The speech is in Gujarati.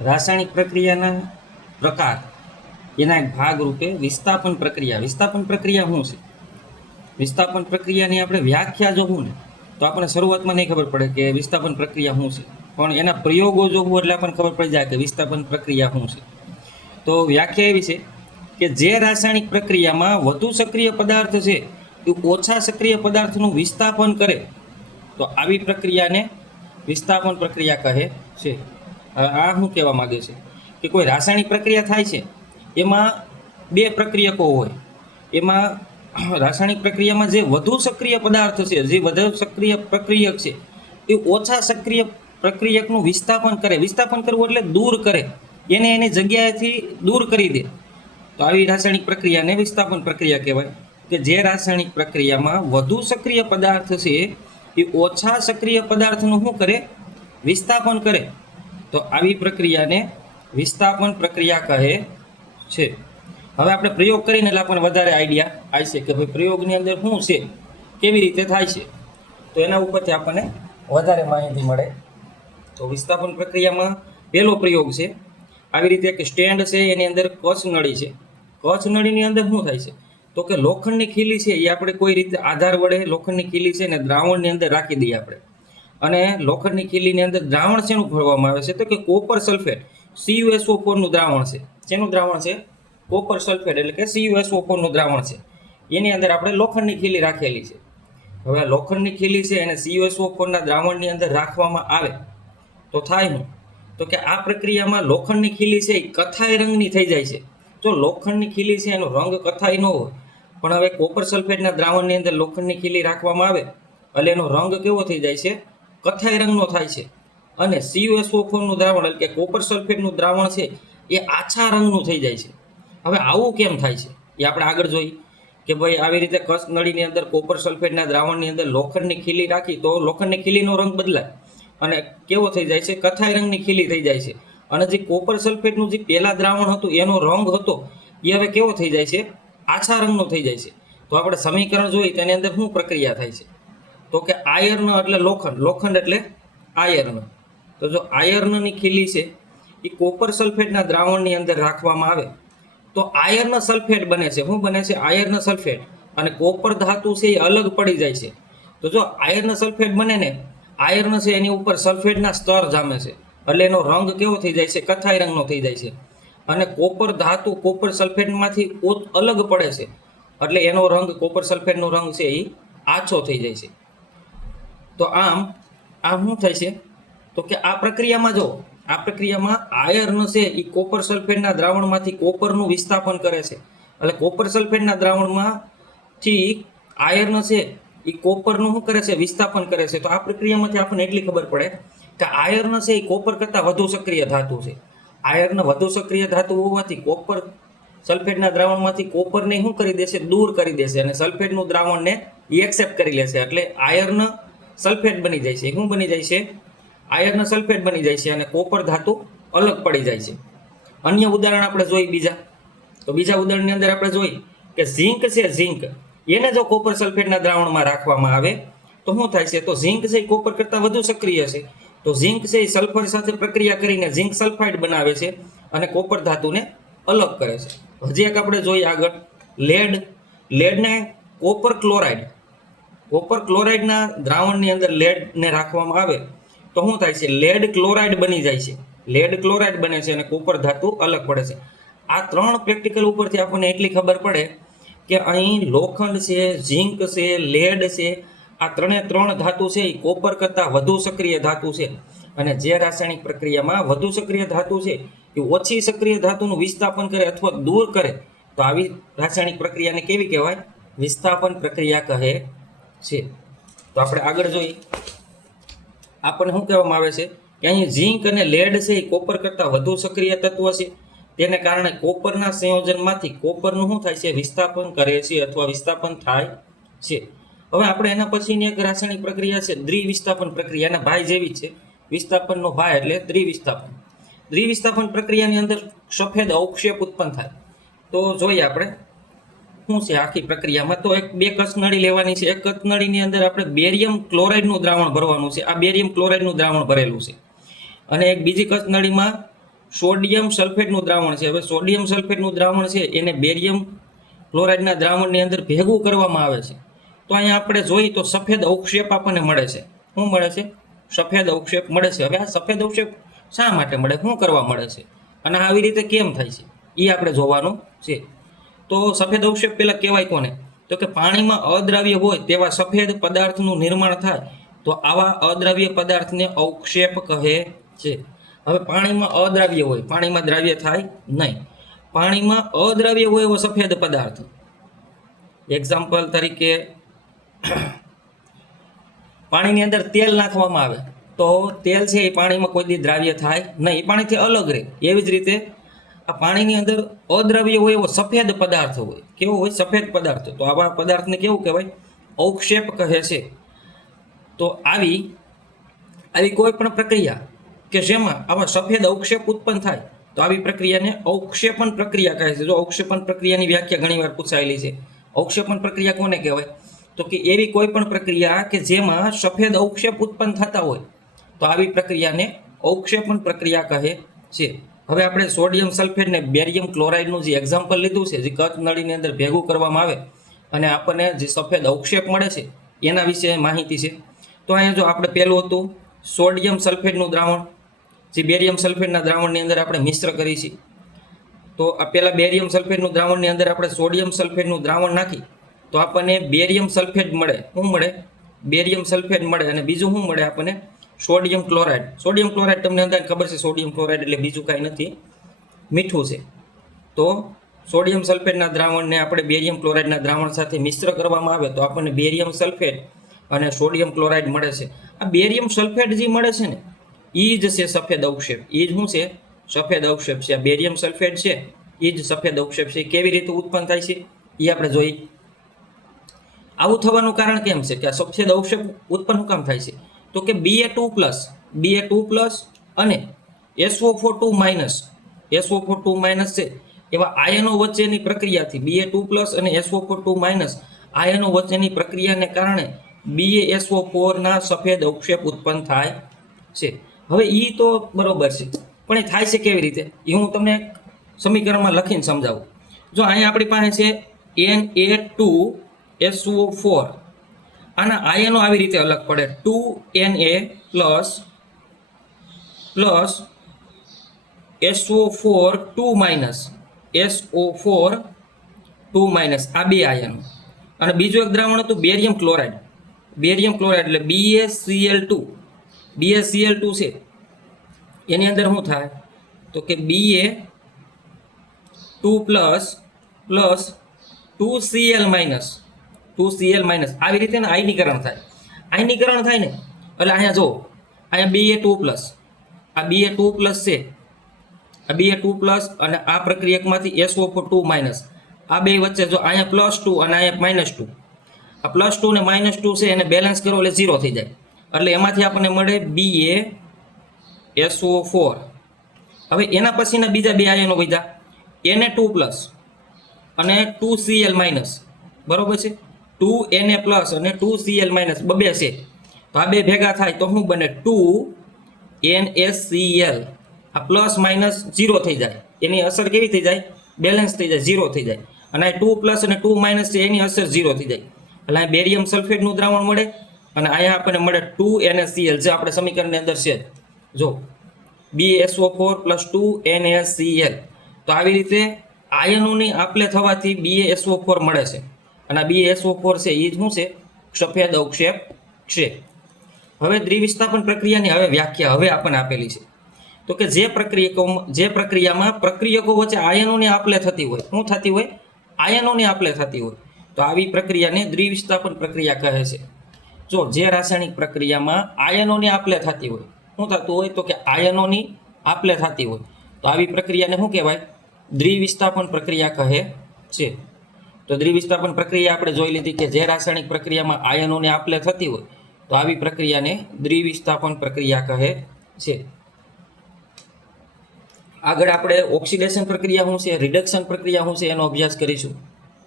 રાસાયણિક પ્રક્રિયાના પ્રકાર એના એક ભાગ રૂપે વિસ્થાપન પ્રક્રિયા. વિસ્થાપન પ્રક્રિયા શું છે? વિસ્થાપન પ્રક્રિયાની આપણે વ્યાખ્યા જોવું ને તો આપણને શરૂઆતમાં નહીં ખબર પડે કે વિસ્થાપન પ્રક્રિયા શું છે, પણ એના પ્રયોગો જોવું એટલે આપણને ખબર પડી જાય કે વિસ્થાપન પ્રક્રિયા શું છે. તો વ્યાખ્યા એવી છે કે જે રાસાયણિક પ્રક્રિયામાં વધુ સક્રિય પદાર્થ છે એ ઓછા સક્રિય પદાર્થનું વિસ્થાપન કરે તો આવી પ્રક્રિયાને વિસ્થાપન પ્રક્રિયા કહે છે. આ શું કહેવા માગે છે કે કોઈ રાસાયણિક પ્રક્રિયા થાય છે, એમાં બે પ્રક્રિયકો હોય. એમાં રાસાયણિક પ્રક્રિયામાં જે વધુ સક્રિય પદાર્થ છે, જે વધુ સક્રિય પ્રક્રિયક છે, એ ઓછા સક્રિય પ્રક્રિયકનું વિસ્થાપન કરે. વિસ્થાપન કરવું એટલે દૂર કરે, એને એની જગ્યાએથી દૂર કરી દે. તો આવી રાસાયણિક પ્રક્રિયાને વિસ્થાપન પ્રક્રિયા કહેવાય. કે જે રાસાયણિક પ્રક્રિયામાં વધુ સક્રિય પદાર્થ છે એ ઓછા સક્રિય પદાર્થનું શું કરે? વિસ્થાપન કરે. તો આવી પ્રક્રિયાને વિસ્થાપન પ્રક્રિયા કહે છે. હવે આપણે પ્રયોગ કરીને એટલે આપણને વધારે આઈડિયા આવશે કે ભાઈ પ્રયોગની અંદર શું છે, કેવી રીતે થાય છે, તો એના ઉપરથી આપણને વધારે માહિતી મળે. તો વિસ્થાપન પ્રક્રિયામાં પહેલો પ્રયોગ છે, આવી રીતે એક સ્ટેન્ડ છે, એની અંદર કચ્છ નળી છે. કચ્છ નળીની અંદર શું થાય છે તો કે લોખંડની ખીલી છે એ આપણે કોઈ રીતે આધાર વડે લોખંડની ખીલી છે ને દ્રાવણની અંદર રાખી દઈએ આપણે. અને લોખંડની ખીલીની અંદર દ્રાવણ શેનું ભરવામાં આવે છે તો કે કોપર સલ્ફેટ CuSO4નું દ્રાવણ છે. શેનું દ્રાવણ છે? કોપર સલ્ફેટ એટલે કે CuSO4નું દ્રાવણ છે. એની અંદર આપણે લોખંડની ખીલી રાખેલી છે. હવે લોખંડની ખીલી છે એને CuSO4ના દ્રાવણની અંદર રાખવામાં આવે તો થાય શું તો કે આ પ્રક્રિયામાં લોખંડની ખીલી છે એ કથ્થાઈ રંગની થઈ જાય છે. જો લોખંડની ખીલી છે એનો રંગ કથ્થાઈ ન હોય, પણ હવે કોપર સલ્ફેટના દ્રાવણની અંદર લોખંડની ખીલી રાખવામાં આવે એટલે એનો રંગ કેવો થઈ જાય છે? કથ્થાઈ રંગનો થાય છે. અને CuSO4નું દ્રાવણ એટલે કે કોપર સલ્ફેટનું દ્રાવણ છે એ આછા રંગનું થઈ જાય છે. હવે આવું કેમ થાય છે એ આપણે આગળ જોઈએ કે ભાઈ આવી રીતે કચ્છ નળીની અંદર કોપર સલ્ફેટના દ્રાવણની અંદર લોખંડની ખીલી રાખી તો લોખંડની ખીલીનો રંગ બદલાય અને કેવો થઈ જાય છે? કથ્થાઈ રંગની ખીલી થઈ જાય છે. અને જે કોપર સલ્ફેટનું જે પહેલા દ્રાવણ હતું એનો રંગ હતો એ હવે કેવો થઈ જાય છે? આછા રંગનો થઈ જાય છે. તો આપણે સમીકરણ જોઈએ તેની અંદર શું પ્રક્રિયા થાય છે તો કે આયર્ન એટલે લોખંડ, લોખંડ એટલે આયર્ન. તો જો આયર્નની ખીલી છે એ કોપર સલ્ફેટના દ્રાવણની અંદર રાખવામાં આવે તો આયર્ન સલ્ફેટ બને છે. શું બને છે? Iron sulphate. અને કોપર ધાતુ છે એ અલગ પડી જાય છે. તો જો આયર્ન સલ્ફેટ બને ને, આયર્ન છે એની ઉપર સલ્ફેટના સ્તર જામે છે એટલે એનો રંગ કેવો થઈ જાય છે? કથ્થાઈ રંગનો થઈ જાય છે. અને કોપર ધાતુ કોપર સલ્ફેટમાંથી અલગ પડે છે એટલે એનો રંગ કોપર સલ્ફેટનો રંગ છે એ આછો થઈ જાય છે. તો આમ શું થાય છે તો કે આ પ્રક્રિયામાં જો આ પ્રક્રિયામાં આયર્ન છે એ કોપર સલ્ફેટના દ્રાવણમાંથી કોપરનું વિસ્થાપન કરે છે. એટલે કોપર સલ્ફેટના દ્રાવણમાંથી આયર્ન છે એ કોપરનું શું કરે છે? વિસ્થાપન કરે છે. તો આ પ્રક્રિયામાંથી આપણને એટલી ખબર પડે કે આયર્ન છે એ કોપર કરતાં વધુ સક્રિય ધાતુ છે. આયર્ન વધુ સક્રિય ધાતુ હોવાથી કોપર સલ્ફેટના દ્રાવણમાંથી કોપરને શું કરી દેશે? દૂર કરી દેશે અને સલ્ફેટનું દ્રાવણને એક્સેપ્ટ કરી લેશે. એટલે આયર્ન સલ્ફેટ બની જાય છે. શું બની જાય છે? આયર્ન સલ્ફેટ બની જાય છે અને કોપર ધાતુ અલગ પડી જાય છે. અન્ય ઉદાહરણ આપણે જોઈ બીજા. તો બીજા ઉદાહરણની અંદર આપણે જોઈ કે ઝીંક છે, ઝીંક એને જો કોપર સલ્ફેટના દ્રાવણમાં રાખવામાં આવે તો શું થાય છે? તો ઝીંક છે એ કોપર કરતાં વધુ સક્રિય છે. તો ઝીંક છે એ સલ્ફર સાથે પ્રક્રિયા કરીને ઝીંક સલ્ફાઇડ બનાવે છે અને કોપર ધાતુને અલગ કરે છે. હજી એક આપણે જોઈએ આગળ લેડ. લેડને કોપર ક્લોરાઇડ, કોપર ક્લોરાઇડના દ્રાવણની અંદર લેડને રાખવામાં આવે તો શું થાય છે? લેડ ક્લોરાઇડ બની જાય છે. લેડ ક્લોરાઇડ બને છે અને કોપર ધાતુ અલગ પડે છે. આ ત્રણ પ્રેક્ટિકલ ઉપરથી આપણને એટલી ખબર પડે કે અહીં લોખંડ છે, ઝીંક છે, લેડ છે, આ ત્રણ ધાતુ છે એ કોપર કરતાં વધુ સક્રિય ધાતુ છે. અને જે રાસાયણિક પ્રક્રિયામાં વધુ સક્રિય ધાતુ છે એ ઓછી સક્રિય ધાતુનું વિસ્થાપન કરે અથવા દૂર કરે તો આવી રાસાયણિક પ્રક્રિયાને કેવી કહેવાય? વિસ્થાપન પ્રક્રિયા કહે છે. તો આપણે આગળ જોઈએ. આપણને શું કહેવામાં આવે છે કે અહીં ઝીંક અને લેડ છે એ કોપર કરતાં વધુ સક્રિય તત્વ છે. તેને કારણે કોપરના સંયોજનમાંથી કોપરનું શું થાય છે? વિસ્થાપન કરે છે અથવા વિસ્થાપન થાય છે. હવે આપણે એના પછીની એક રાસાયણિક પ્રક્રિયા છે દ્વિવિસ્થાપન પ્રક્રિયા. એના ભાઈ જેવી છે, વિસ્થાપનનો ભાઈ એટલે દ્વિવિસ્થાપન. દ્વિવિસ્થાપન પ્રક્રિયાની અંદર સફેદ અવક્ષેપ ઉત્પન્ન થાય. તો જોઈએ આપણે શું છે આખી પ્રક્રિયામાં. તો બે કચ્છનળી લેવાની છે. એક કચ્છનળીની અંદર આપણે બેરિયમ ક્લોરાઇડનું દ્રાવણ ભરવાનું છે. આ બેરિયમ ક્લોરાઇડનું દ્રાવણ ભરેલું છે. અને એક બીજી કચ્છનળીમાં સોડિયમ સલ્ફેટનું દ્રાવણ છે. હવે સોડિયમ સલ્ફેટનું દ્રાવણ છે એને બેરિયમ ક્લોરાઇડના દ્રાવણની અંદર ભેગું કરવામાં આવે છે. તો અહીંયા આપણે જોઈએ તો સફેદ અવક્ષેપ આપણને મળે છે. શું મળે છે? સફેદ અવક્ષેપ મળે છે. હવે આ સફેદ અવક્ષેપ શા માટે મળે, શું કરવા મળે છે અને આવી રીતે કેમ થાય છે એ આપણે જોવાનું છે. તો સફેદ અવક્ષેપ પહેલાં કહેવાય કોને? તો કે પાણીમાં અદ્રાવ્ય હોય તેવા સફેદ પદાર્થનું નિર્માણ થાય તો આવા અદ્રાવ્ય પદાર્થને અવક્ષેપ કહે છે. હવે પાણીમાં અદ્રાવ્ય હોય, પાણીમાં દ્રાવ્ય થાય નહીં, પાણીમાં અદ્રાવ્ય હોય એવો સફેદ પદાર્થ, એક્ઝામ્પલ તરીકે પાણીની અંદર તેલ નાખવામાં આવે તો તેલ છે એ પાણીમાં કોઈ દી દ્રાવ્ય થાય નહીં, એ પાણીથી અલગ રહે. એવી જ રીતે આ પાણીની અંદર અદ્રાવ્ય હોય એવો સફેદ પદાર્થ હોય. કેવો હોય? સફેદ પદાર્થ. તો આવા પદાર્થને કેવું કહેવાય? અવક્ષેપ કહે છે. તો આવી કોઈ પણ પ્રક્રિયા કે જેમાં આવા સફેદ અવક્ષેપ ઉત્પન્ન થાય તો આવી પ્રક્રિયાને અવક્ષેપણ પ્રક્રિયા કહે છે. જો અવક્ષેપણ પ્રક્રિયાની વ્યાખ્યા ઘણીવાર પૂછાયેલી છે. અવક્ષેપણ પ્રક્રિયા કોને કહેવાય? તો કે એવી કોઈ પણ પ્રક્રિયા કે જેમાં સફેદ અવક્ષેપ ઉત્પન્ન થતા હોય તો આવી પ્રક્રિયાને અવક્ષેપણ પ્રક્રિયા કહે છે. હવે આપણે સોડિયમ સલ્ફેટ ને બેરિયમ ક્લોરાઇડનું જે એક્ઝામ્પલ લીધું છે, જે કાચ નળીની અંદર ભેગું કરવામાં આવે અને આપણને જે સફેદ અવક્ષેપ મળે છે એના વિશે માહિતી છે. તો અહીંયા જો આપણે પહેલું હતું સોડિયમ સલ્ફેટનું દ્રાવણ, જે બેરિયમ સલ્ફેટના દ્રાવણની અંદર આપણે મિશ્ર કરી છે. તો આ પહેલાં બેરિયમ સલ્ફેટનું દ્રાવણની અંદર આપણે સોડિયમ સલ્ફેટનું દ્રાવણ નાખી તો આપણને બેરિયમ સલ્ફેટ મળે. શું મળે? બેરિયમ સલ્ફેટ મળે. અને બીજું શું મળે આપણને? Sodium chloride. સોડિયમ ક્લોરાઇડ તમને અંદાજ ખબર છે, સોડિયમ ક્લોરાઇડ એટલે બીજું કાંઈ નથી, મીઠું છે. તો સોડિયમ સલ્ફેટના દ્રાવણને આપણે બેરિયમ ક્લોરાઇડના દ્રાવણ સાથે મિશ્ર કરવામાં આવે તો આપણને બેરિયમ સલ્ફેટ અને સોડિયમ ક્લોરાઇડ મળે છે. આ બેરિયમ સલ્ફેટ જે મળે છે ને એ જ છે સફેદ અવક્ષેપ. એ જ શું છે? સફેદ અવક્ષેપ છે. આ બેરિયમ સલ્ફેટ છે એ જ સફેદ અવક્ષેપ છે. કેવી રીતે ઉત્પન્ન થાય છે એ આપણે જોઈએ. આવું થવાનું કારણ કેમ છે કે આ સફેદ અવક્ષેપ ઉત્પન્ન કામ થાય છે? તો કે Ba2+ અને SO4 2- છે એવા આયનો વચ્ચેની પ્રક્રિયાથી Ba2+ અને SO4 આયનો વચ્ચેની પ્રક્રિયાને કારણે BaSO4 ના સફેદ અવક્ષેપ ઉત્પન્ન થાય છે. હવે એ તો બરોબર છે, પણ એ થાય છે કેવી રીતે એ હું તમને સમીકરણમાં લખીને સમજાવું. જો અહીંયા આપણી પાસે છે Na2SO4, આના આયનો આવી રીતે અલગ પડે, 2Na પ્લસ SO4 2- આ બે આયનો. અને બીજું એક દ્રાવણ હતું બેરિયમ ક્લોરાઇડ. બેરિયમ ક્લોરાઇડ એટલે BaCl2 છે. એની અંદર શું થાય તો કે Ba2+ 2Cl- આવી રીતે આયનીકરણ થાય. આયનીકરણ થાય ને એટલે અહીંયા જો અહીંયા Ba2+, આ Ba2+ છે, આ Ba2+ અને આ પ્રક્રિયકમાંથી SO4 2- આ બે વચ્ચે જો અહીંયા +2 અને અહીંયા -2, આ +2 ને -2 છે એને બેલેન્સ કરો એટલે 0 થઈ જાય. એટલે એમાંથી આપણને મળે BaSO4. હવે એના પછીના બીજા બે આયનો વધ્યા Na2+ અને 2Cl-, બરોબર છે. 2Na+ અને 2Cl- બબે છે તો આ બે ભેગા થાય તો શું બને? 2NaCl. આ +- 0 થઈ જાય. એની અસર કેવી થઈ જાય? બેલેન્સ થઈ જાય, 0 થઈ જાય. અને આ 2+ અને 2- છે એની અસર 0 થઈ જાય. એટલે આ બેરિયમ સલ્ફેટનું દ્રાવણ મળે અને અહીંયા આપણને મળે 2NaCl, જે આપણે સમીકરણની અંદર છે. જો BaSO4 + 2NaCl. તો આવી રીતે આયનોની આપલે થવાથી BaSO4 મળે છે. અને આ BaSO4 છે એ શું છે? સફેદ અવક્ષેપ છે. હવે દ્વિવિસ્થાપન પ્રક્રિયાની હવે વ્યાખ્યા હવે આપણને આપેલી છે. તો કે જે પ્રક્રિયામાં પ્રક્રિયકો વચ્ચે આયનોની આપલે થતી હોય, શું થતી હોય? આયનોની આપલે થતી હોય તો આવી પ્રક્રિયાને દ્વિવિસ્થાપન પ્રક્રિયા કહે છે. જો જે રાસાયણિક પ્રક્રિયામાં આયનોની આપલે થતી હોય, શું થતું હોય તો કે આયનોની આપલે થતી હોય તો આવી પ્રક્રિયાને શું કહેવાય? દ્વિવિસ્થાપન પ્રક્રિયા કહે છે. તો દ્વિવિસ્થાપન પ્રક્રિયા આપણે જોઈ લીધી કે જે રાસાયણિક પ્રક્રિયામાં આયનોની આપલે થતી હોય તો આવી પ્રક્રિયાને દ્વિવિસ્થાપન પ્રક્રિયા કહે છે. આગળ આપણે ઓક્સિડેશન પ્રક્રિયા શું છે, રિડક્શન પ્રક્રિયા શું છે એનો અભ્યાસ કરીશું.